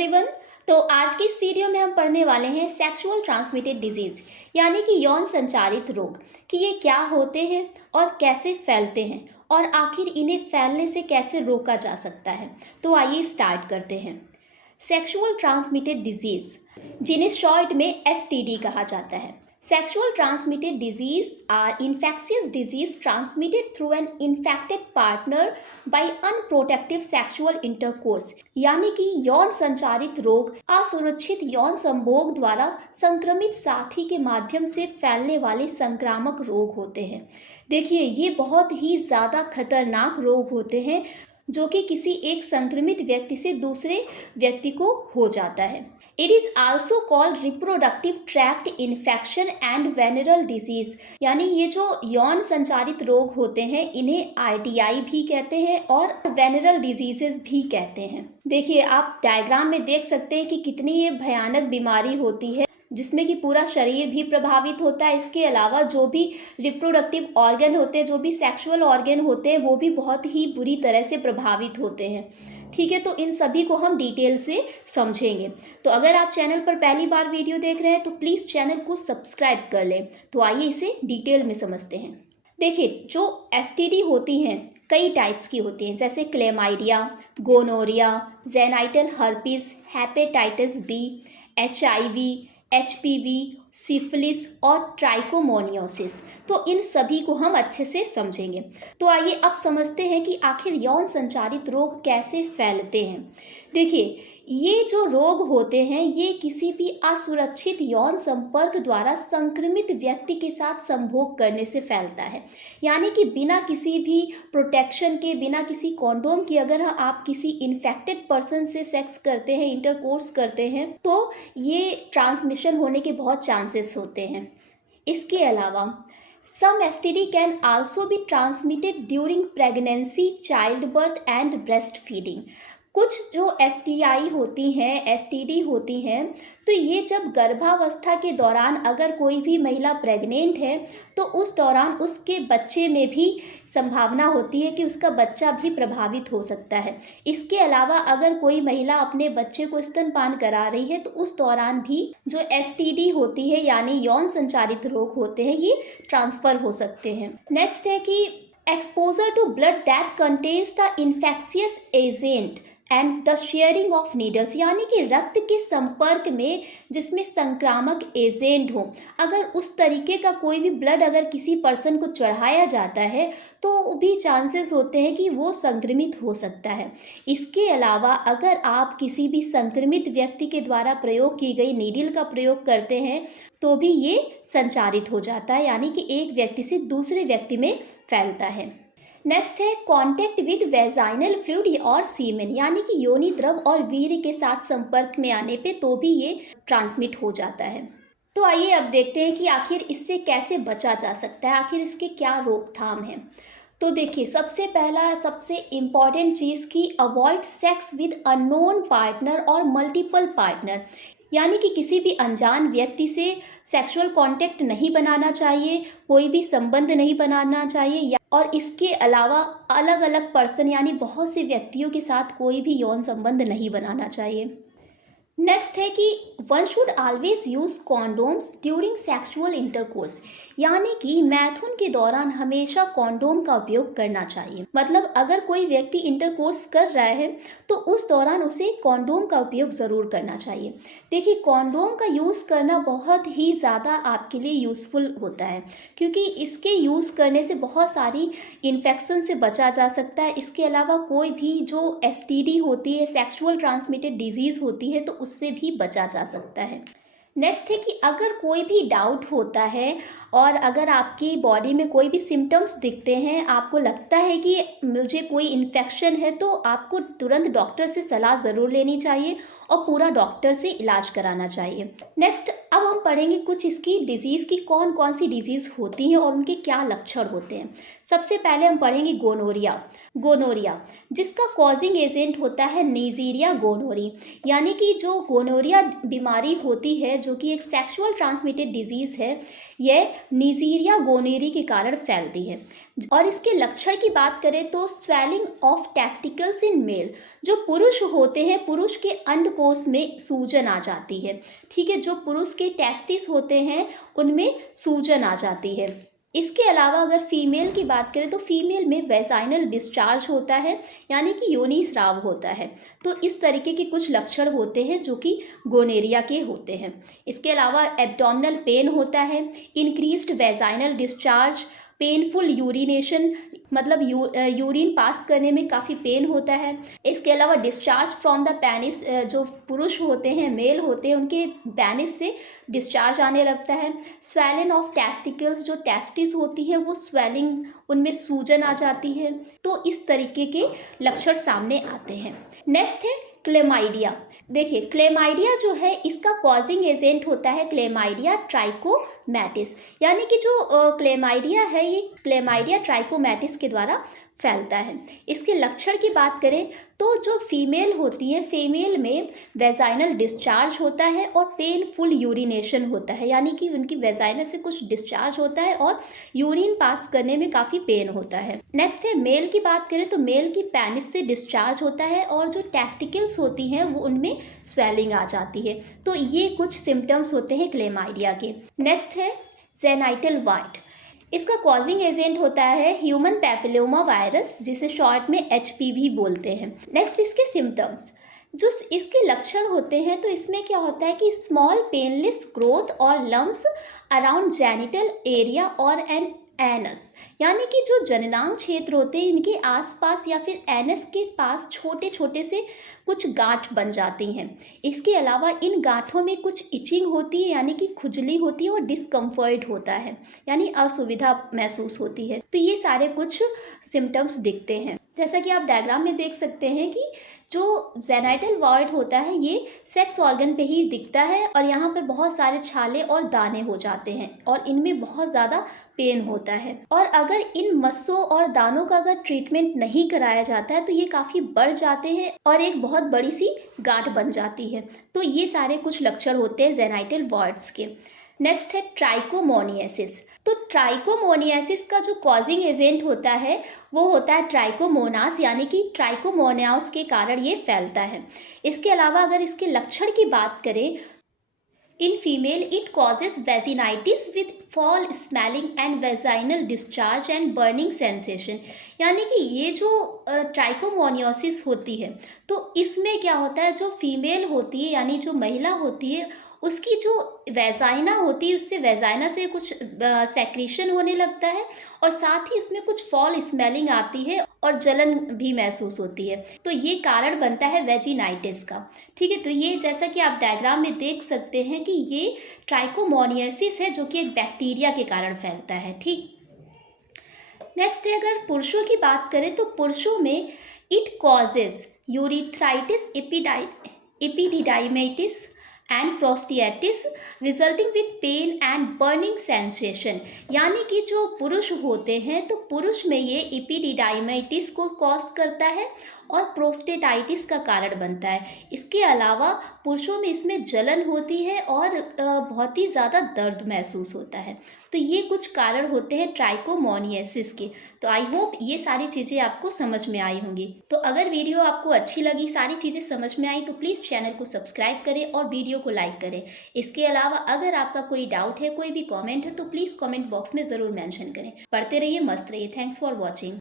Everyone. तो आज की इस वीडियो में हम पढ़ने वाले हैं सेक्सुअल ट्रांसमिटेड डिजीज़ यानी कि यौन संचारित रोग कि ये क्या होते हैं और कैसे फैलते हैं और आखिर इन्हें फैलने से कैसे रोका जा सकता है। तो आइए स्टार्ट करते हैं। सेक्सुअल ट्रांसमिटेड डिजीज़ जिन्हें शॉर्ट में एसटीडी कहा जाता है। Sexual transmitted disease are infectious disease transmitted through an infected partner by unprotected sexual intercourse। यानी कि यौन संचारित रोग असुरक्षित यौन संभोग द्वारा संक्रमित साथी के माध्यम से फैलने वाले संक्रामक रोग होते हैं। देखिए, ये बहुत ही ज़्यादा खतरनाक रोग होते हैं जो कि किसी एक संक्रमित व्यक्ति से दूसरे व्यक्ति को हो जाता है। It is also called reproductive tract infection and venereal disease. यानी ये जो यौन संचारित रोग होते हैं इन्हें आईटीआई भी कहते हैं और वेनरल डिजीजेस भी कहते हैं। देखिए, आप डायग्राम में देख सकते हैं कि कितनी ये भयानक बीमारी होती है जिसमें कि पूरा शरीर भी प्रभावित होता है। इसके अलावा जो भी रिप्रोडक्टिव ऑर्गन होते हैं, जो भी सेक्सुअल ऑर्गन होते हैं, वो भी बहुत ही बुरी तरह से प्रभावित होते हैं। ठीक है, तो इन सभी को हम डिटेल से समझेंगे। तो अगर आप चैनल पर पहली बार वीडियो देख रहे हैं तो प्लीज़ चैनल को सब्सक्राइब कर लें। तो आइए इसे डिटेल में समझते हैं। देखिए, जो एसटीडी होती हैं कई टाइप्स की होती हैं, जैसे chlamydia, gonorrhoea, genital herpes, hepatitis B, HIV, HPV, syphilis और ट्राइकोमोनियोसिस। तो इन सभी को हम अच्छे से समझेंगे। तो आइए अब समझते हैं कि आखिर यौन संचारित रोग कैसे फैलते हैं। देखिए, ये जो रोग होते हैं ये किसी भी असुरक्षित यौन संपर्क द्वारा संक्रमित व्यक्ति के साथ संभोग करने से फैलता है। यानी कि बिना किसी भी प्रोटेक्शन के, बिना किसी कॉन्डोम के अगर आप किसी इन्फेक्टेड पर्सन से सेक्स करते हैं, इंटरकोर्स करते हैं, तो ये ट्रांसमिशन होने के बहुत चांसेस होते हैं। इसके अलावा some STD can also be transmitted during pregnancy, childbirth and breastfeeding। कुछ जो STI होती हैं, STD होती हैं, तो ये जब गर्भावस्था के दौरान अगर कोई भी महिला प्रेग्नेंट है तो उस दौरान उसके बच्चे में भी संभावना होती है कि उसका बच्चा भी प्रभावित हो सकता है। इसके अलावा अगर कोई महिला अपने बच्चे को स्तनपान करा रही है तो उस दौरान भी जो STD होती है यानी यौन संचारित रोग होते हैं ये ट्रांसफ़र हो सकते हैं। नेक्स्ट है कि exposure to blood that contains the infectious agent and the sharing of needles. यानी कि रक्त के संपर्क में जिसमें संक्रामक एजेंट हो, अगर उस तरीके का कोई भी ब्लड अगर किसी पर्सन को चढ़ाया जाता है तो भी चांसेस होते हैं कि वो संक्रमित हो सकता है। इसके अलावा अगर आप किसी भी संक्रमित व्यक्ति के द्वारा प्रयोग की गई नीडल का प्रयोग करते हैं तो भी ये संचारित हो जाता है, यानी कि एक व्यक्ति से दूसरे व्यक्ति में फैलता है। नेक्स्ट है कॉन्टैक्ट विद वेजाइनल फ्लूइड और सीमेन। यानी कि योनि द्रव और वीर्य के साथ संपर्क में आने पे तो भी ये ट्रांसमिट हो जाता है। तो आइए अब देखते हैं कि आखिर इससे कैसे बचा जा सकता है, आखिर इसके क्या रोकथाम है। तो देखिए, सबसे पहला सबसे इम्पॉर्टेंट चीज़ कि avoid sex with unknown partner और मल्टीपल पार्टनर। यानी कि किसी भी अनजान व्यक्ति से सेक्सुअल कांटेक्ट नहीं बनाना चाहिए, कोई भी संबंध नहीं बनाना चाहिए, और इसके अलावा अलग अलग पर्सन यानी बहुत से व्यक्तियों के साथ कोई भी यौन संबंध नहीं बनाना चाहिए। नेक्स्ट है कि one should always use condoms during sexual intercourse. यानी कि मैथुन के दौरान हमेशा कॉन्डोम का उपयोग करना चाहिए। मतलब अगर कोई व्यक्ति इंटरकोर्स कर रहा है तो उस दौरान उसे कॉन्डोम का उपयोग ज़रूर करना चाहिए। देखिए, कॉन्डोम का यूज़ करना बहुत ही ज़्यादा आपके लिए यूज़फुल होता है क्योंकि इसके यूज़ करने से बहुत सारी इन्फेक्शन से बचा जा सकता है। इसके अलावा कोई भी जो STD होती है, सेक्सुअल ट्रांसमिटेड डिजीज़ होती है, तो उससे भी बचा जा सकता है। नेक्स्ट है कि अगर कोई भी डाउट होता है और अगर आपकी बॉडी में कोई भी सिम्टम्स दिखते हैं, आपको लगता है कि मुझे कोई इन्फेक्शन है, तो आपको तुरंत डॉक्टर से सलाह ज़रूर लेनी चाहिए और पूरा डॉक्टर से इलाज कराना चाहिए। नेक्स्ट, अब हम पढ़ेंगे कुछ इसकी डिजीज़ की कौन कौन सी डिजीज़ होती हैं और उनके क्या लक्षण होते हैं। सबसे पहले हम पढ़ेंगे गोनोरिया। गोनोरिया जिसका कॉजिंग एजेंट होता है नीजीरिया गोनोरी, यानी कि जो गोनोरिया बीमारी होती है जो कि एक सेक्सुअल ट्रांसमिटेड डिजीज़ है, यह नीजीरिया गोनोरी के कारण फैलती है। और इसके लक्षण की बात करें तो swelling of testicles in male, जो पुरुष होते हैं पुरुष के अंडकोश में सूजन आ जाती है। ठीक है, जो पुरुष के टेस्टिस होते हैं उनमें सूजन आ जाती है। इसके अलावा अगर फीमेल की बात करें तो फीमेल में वेजाइनल डिस्चार्ज होता है, यानी कि योनि स्राव होता है। तो इस तरीके के कुछ लक्षण होते हैं जो कि गोनेरिया के होते हैं। इसके अलावा एब्डोमिनल पेन होता है, increased vaginal discharge, painful urination, मतलब यूरिन पास करने में काफ़ी पेन होता है। इसके अलावा डिस्चार्ज फ्रॉम द पेनिस, जो पुरुष होते हैं मेल होते हैं उनके पेनिस से डिस्चार्ज आने लगता है। स्वेलिंग ऑफ टेस्टिकल्स, जो टेस्टिस होती हैं वो स्वेलिंग, उनमें सूजन आ जाती है। तो इस तरीके के लक्षण सामने आते हैं। नेक्स्ट है क्लेमाइडिया। देखिए क्लेमाइडिया जो है इसका कॉजिंग एजेंट होता है क्लेमाइडिया ट्राइकोमैटिस, यानी कि जो क्लेमाइडिया है ये क्लेमाइडिया ट्राइकोमैटिस के द्वारा फैलता है। इसके लक्षण की बात करें तो जो फीमेल होती है फीमेल में वेजाइनल डिस्चार्ज होता है और पेनफुल यूरिनेशन होता है, यानी कि उनकी वेजाइना से कुछ डिस्चार्ज होता है और यूरिन पास करने में काफ़ी पेन होता है। नेक्स्ट है मेल की बात करें तो मेल की पेनिस से डिस्चार्ज होता है और जो टेस्टिकल्स होती हैं वो उनमें स्वेलिंग आ जाती है। तो ये कुछ सिम्टम्स होते हैं क्लेमाइडिया के। नेक्स्ट है जेनाइटल वाइट। इसका कॉजिंग एजेंट होता है ह्यूमन पैपिलोमा वायरस, जिसे शॉर्ट में HPV बोलते हैं। नेक्स्ट इसके सिम्टम्स, जो इसके लक्षण होते हैं तो इसमें क्या होता है कि स्मॉल पेनलेस ग्रोथ और लम्स अराउंड जेनिटल एरिया और एन एनस, यानी कि जो जननांग क्षेत्र होते हैं इनके आसपास या फिर एनस के पास छोटे छोटे से कुछ गांठ बन जाती हैं। इसके अलावा इन गांठों में कुछ इचिंग होती है, यानी कि खुजली होती है और डिस्कम्फर्ट होता है, यानी असुविधा महसूस होती है। तो ये सारे कुछ सिम्टम्स दिखते हैं। जैसा कि आप डायग्राम में देख सकते हैं कि जो जेनाइटल वॉइड होता है ये सेक्स ऑर्गन पे ही दिखता है और यहाँ पर बहुत सारे छाले और दाने हो जाते हैं और इनमें बहुत ज़्यादा पेन होता है। और अगर इन मस्सों और दानों का अगर ट्रीटमेंट नहीं कराया जाता है तो ये काफ़ी बढ़ जाते हैं और एक बहुत बड़ी सी गांठ बन जाती है। तो ये सारे कुछ लक्षण होते हैं जेनाइटल वॉइड्स के। नेक्स्ट है ट्राइकोमोनियासिस। तो ट्राइकोमोनियासिस का जो कॉजिंग एजेंट होता है वो होता है ट्राइकोमोनास, यानी कि ट्राइकोमोनास के कारण ये फैलता है। इसके अलावा अगर इसके लक्षण की बात करें, in female it causes vaginitis with fall smelling and vaginal discharge and burning sensation, यानी कि ये जो ट्राइकोमोनियासिस होती है तो इसमें क्या होता है, जो फीमेल होती है यानी जो महिला होती है उसकी जो वेजाइना होती है उससे वेजाइना से कुछ सेक्रीशन होने लगता है और साथ ही उसमें कुछ फॉल स्मेलिंग आती है और जलन भी महसूस होती है। तो ये कारण बनता है वेजिनाइटिस का। ठीक है, तो ये जैसा कि आप डायग्राम में देख सकते हैं कि ये ट्राइकोमोनियासिस है जो कि एक बैक्टीरिया के कारण फैलता है। ठीक, नेक्स्ट है अगर पुरुषों की बात करें तो पुरुषों में it causes urethritis epididymitis and prostatitis resulting with pain and burning sensation, यानी कि जो पुरुष होते हैं तो पुरुष में ये एपिडिडाइमेटिस को कॉज करता है और प्रोस्टेटाइटिस का कारण बनता है। इसके अलावा पुरुषों में इसमें जलन होती है और बहुत ही ज़्यादा दर्द महसूस होता है। तो ये कुछ कारण होते हैं ट्राइकोमोनियासिस के। तो आई होप ये सारी चीज़ें आपको समझ में आई होंगी। तो अगर वीडियो आपको अच्छी लगी, सारी चीज़ें समझ में आई तो प्लीज़ चैनल को सब्सक्राइब करें और वीडियो को लाइक करें। इसके अलावा अगर आपका कोई डाउट है, कोई भी कमेंट है तो प्लीज़ कमेंट बॉक्स में ज़रूर मेंशन करें। पढ़ते रहिए, मस्त रहिए। Thanks for watching.